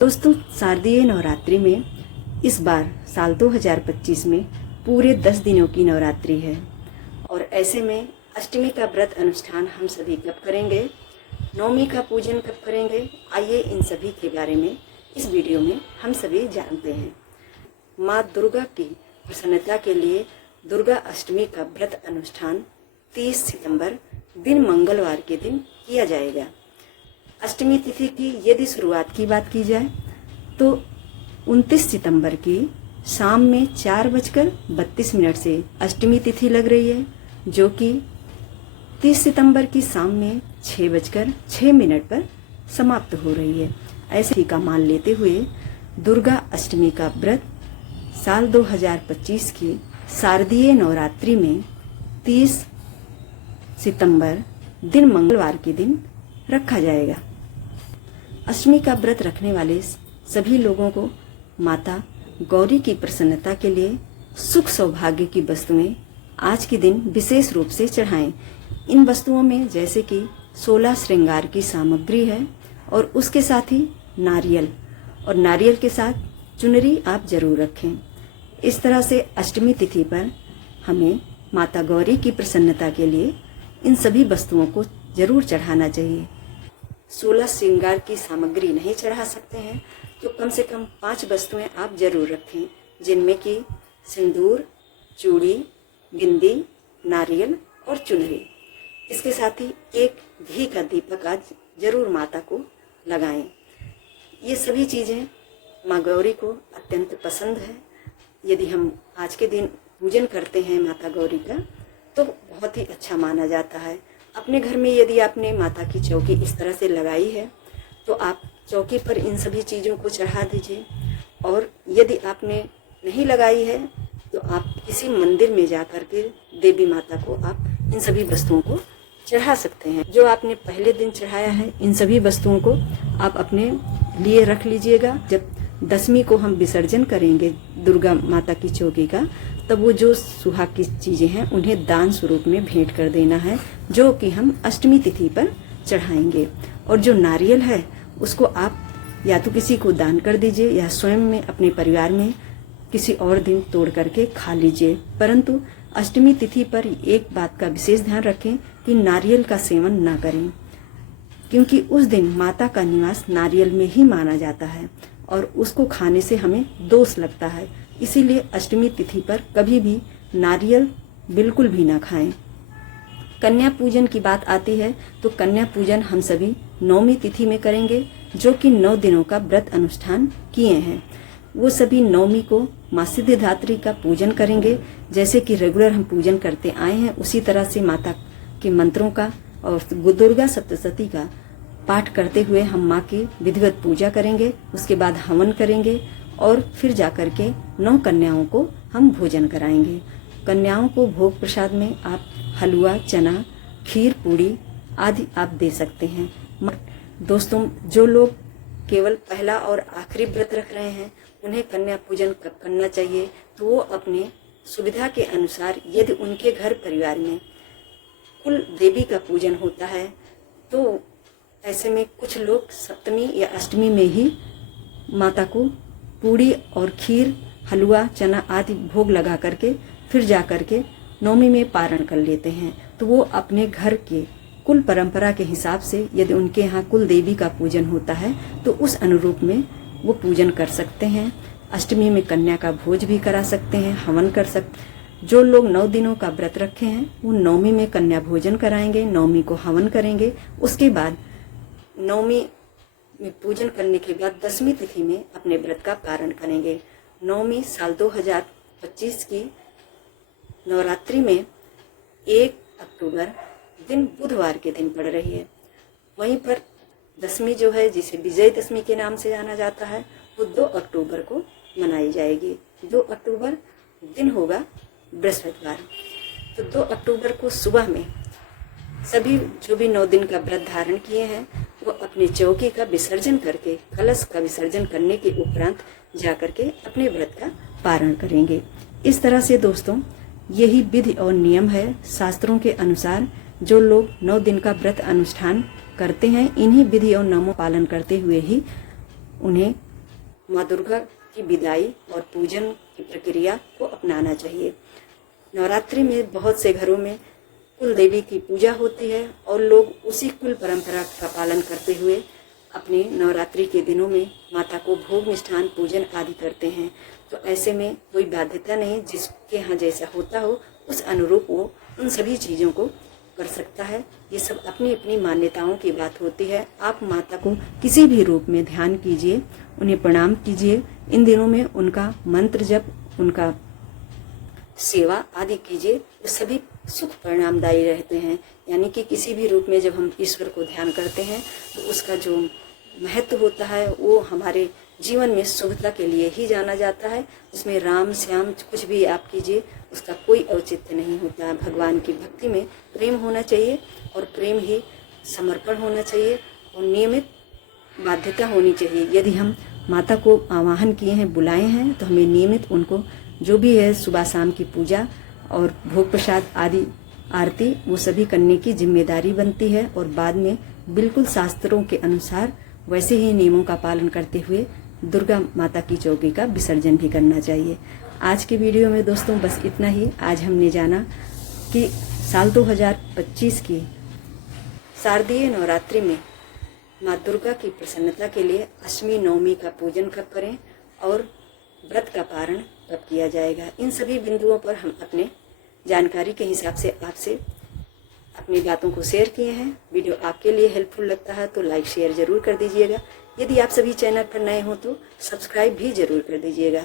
दोस्तों, शारदीय नवरात्रि में इस बार साल 2025 में पूरे 10 दिनों की नवरात्रि है और ऐसे में अष्टमी का व्रत अनुष्ठान हम सभी कब करेंगे, नवमी का पूजन कब करेंगे, आइए इन सभी के बारे में इस वीडियो में हम सभी जानते हैं। माँ दुर्गा की प्रसन्नता के लिए दुर्गा अष्टमी का व्रत अनुष्ठान 30 सितंबर दिन मंगलवार के दिन किया जाएगा। अष्टमी तिथि की यदि शुरुआत की बात की जाए तो 29 सितंबर की शाम में 4:32 से अष्टमी तिथि लग रही है, जो कि 30 सितंबर की शाम में 6:06 पर समाप्त हो रही है। ऐसे ही का मान लेते हुए दुर्गा अष्टमी का व्रत साल 2025 की शारदीय नवरात्रि में 30 सितंबर दिन मंगलवार के दिन रखा जाएगा। अष्टमी का व्रत रखने वाले सभी लोगों को माता गौरी की प्रसन्नता के लिए सुख सौभाग्य की वस्तुएं आज के दिन विशेष रूप से चढ़ाएं। इन वस्तुओं में जैसे कि 16 श्रृंगार की सामग्री है और उसके साथ ही नारियल और नारियल के साथ चुनरी आप जरूर रखें। इस तरह से अष्टमी तिथि पर हमें माता गौरी की प्रसन्नता के लिए इन सभी वस्तुओं को जरूर चढ़ाना चाहिए। 16 श्रृंगार की सामग्री नहीं चढ़ा सकते हैं तो कम से कम 5 वस्तुएं आप जरूर रखें, जिनमें कि सिंदूर, चूड़ी, बिंदी, नारियल और चुनरी। इसके साथ ही एक घी का दीपक आज जरूर माता को लगाएं। ये सभी चीजें माँ गौरी को अत्यंत पसंद है। यदि हम आज के दिन पूजन करते हैं माता गौरी का तो बहुत ही अच्छा माना जाता है। अपने घर में यदि आपने माता की चौकी इस तरह से लगाई है तो आप चौकी पर इन सभी चीज़ों को चढ़ा दीजिए, और यदि आपने नहीं लगाई है तो आप किसी मंदिर में जा कर के देवी माता को आप इन सभी वस्तुओं को चढ़ा सकते हैं। जो आपने पहले दिन चढ़ाया है इन सभी वस्तुओं को आप अपने लिए रख लीजिएगा। जब दशमी को हम विसर्जन करेंगे दुर्गा माता की चौकी का, तब वो जो सुहाग की चीजें हैं उन्हें दान स्वरूप में भेंट कर देना है, जो कि हम अष्टमी तिथि पर चढ़ाएंगे। और जो नारियल है उसको आप या तो किसी को दान कर दीजिए या स्वयं में अपने परिवार में किसी और दिन तोड़ करके खा लीजिए। परंतु अष्टमी तिथि पर एक बात का विशेष ध्यान रखें कि नारियल का सेवन ना करें, क्योंकि उस दिन माता का निवास नारियल में ही माना जाता है और उसको खाने से हमें दोष लगता है। इसीलिए अष्टमी तिथि पर कभी भी नारियल बिल्कुल भी ना खाएं। कन्या पूजन की बात आती है तो कन्या पूजन हम सभी नवमी तिथि में करेंगे, जो कि 9 दिनों का व्रत अनुष्ठान किए हैं। वो सभी नवमी को माँ सिद्धिदात्री का पूजन करेंगे, जैसे कि रेगुलर हम पूजन करते आए हैं उसी तरह से माता के मंत्रों का और दुर्गा सप्तशती का पाठ करते हुए हम माँ की विधिवत पूजा करेंगे। उसके बाद हवन करेंगे और फिर जाकर के 9 कन्याओं को हम भोजन कराएंगे। कन्याओं को भोग प्रसाद में आप हलवा, चना, खीर, पूड़ी आदि आप दे सकते हैं। दोस्तों, जो लोग केवल पहला और आखिरी व्रत रख रहे हैं उन्हें कन्या पूजन कब करना चाहिए, तो वो अपने सुविधा के अनुसार, यदि उनके घर परिवार में कुल देवी का पूजन होता है तो ऐसे में कुछ लोग सप्तमी या अष्टमी में ही माता को पूड़ी और खीर, हलवा, चना आदि भोग लगा करके फिर जा करके नवमी में पारण कर लेते हैं। तो वो अपने घर के कुल परंपरा के हिसाब से, यदि उनके यहाँ कुल देवी का पूजन होता है तो उस अनुरूप में वो पूजन कर सकते हैं। अष्टमी में कन्या का भोज भी करा सकते हैं, हवन कर सकते। जो लोग 9 दिनों का व्रत रखे हैं वो नवमी में कन्या भोजन कराएंगे, नवमी को हवन करेंगे। उसके बाद नवमी में पूजन करने के बाद दशमी तिथि में अपने व्रत का पारण करेंगे। नवमी साल 2025 की नवरात्रि में 1 अक्टूबर दिन बुधवार के दिन पड़ रही है। वहीं पर दशमी जो है, जिसे विजयदशमी के नाम से जाना जाता है, वो 2 अक्टूबर को मनाई जाएगी। 2 अक्टूबर दिन होगा बृहस्पतिवार। तो 2 अक्टूबर को सुबह में सभी जो भी 9 दिन का व्रत धारण किए हैं वो अपने चौकी का विसर्जन करके, कलश का विसर्जन करने के उपरांत जाकर के अपने व्रत का पारण करेंगे। इस तरह से दोस्तों यही विधि और नियम है शास्त्रों के अनुसार। जो लोग 9 दिन का व्रत अनुष्ठान करते हैं, इन्हीं विधि और नियमों पालन करते हुए ही उन्हें माँ दुर्गा की विदाई और पूजन की प्रक्रिया को अपनाना चाहिए। नवरात्रि में बहुत से घरों में कुल देवी की पूजा होती है और लोग उसी कुल परंपरा का पालन करते हुए अपने नवरात्रि के दिनों में माता को भोग मिष्ठान पूजन आदि करते हैं। तो ऐसे में कोई बाध्यता नहीं, जिसके यहाँ जैसा होता हो उस अनुरूप वो उन सभी चीज़ों को कर सकता है। ये सब अपनी अपनी मान्यताओं की बात होती है। आप माता को किसी भी रूप में ध्यान कीजिए, उन्हें प्रणाम कीजिए। इन दिनों में उनका मंत्र जप, उनका सेवा आदि कीजिए, वो सभी सुख परिणामदायी रहते हैं। यानी कि किसी भी रूप में जब हम ईश्वर को ध्यान करते हैं तो उसका जो महत्व होता है वो हमारे जीवन में शुभता के लिए ही जाना जाता है। उसमें राम श्याम कुछ भी आप कीजिए, उसका कोई औचित्य नहीं होता है। भगवान की भक्ति में प्रेम होना चाहिए और प्रेम ही समर्पण होना चाहिए और नियमित बाध्यता होनी चाहिए। यदि हम माता को आवाहन किए हैं, बुलाए हैं, तो हमें नियमित उनको जो भी है सुबह शाम की पूजा और भोग प्रसाद आदि आरती वो सभी करने की जिम्मेदारी बनती है और बाद में बिल्कुल शास्त्रों के अनुसार वैसे ही नियमों का पालन करते हुए दुर्गा माता की चौकी का विसर्जन भी करना चाहिए। आज के वीडियो में दोस्तों बस इतना ही। आज हमने जाना कि साल 2025 की शारदीय नवरात्रि में माँ दुर्गा की प्रसन्नता के लिए अष्टमी नवमी का पूजन कब करें और व्रत का पारण कब किया जाएगा। इन सभी बिंदुओं पर हम अपने जानकारी के हिसाब से आपसे अपनी बातों को शेयर किए हैं। वीडियो आपके लिए हेल्पफुल लगता है तो लाइक शेयर जरूर कर दीजिएगा। यदि आप सभी चैनल पर नए हो तो सब्सक्राइब भी जरूर कर दीजिएगा।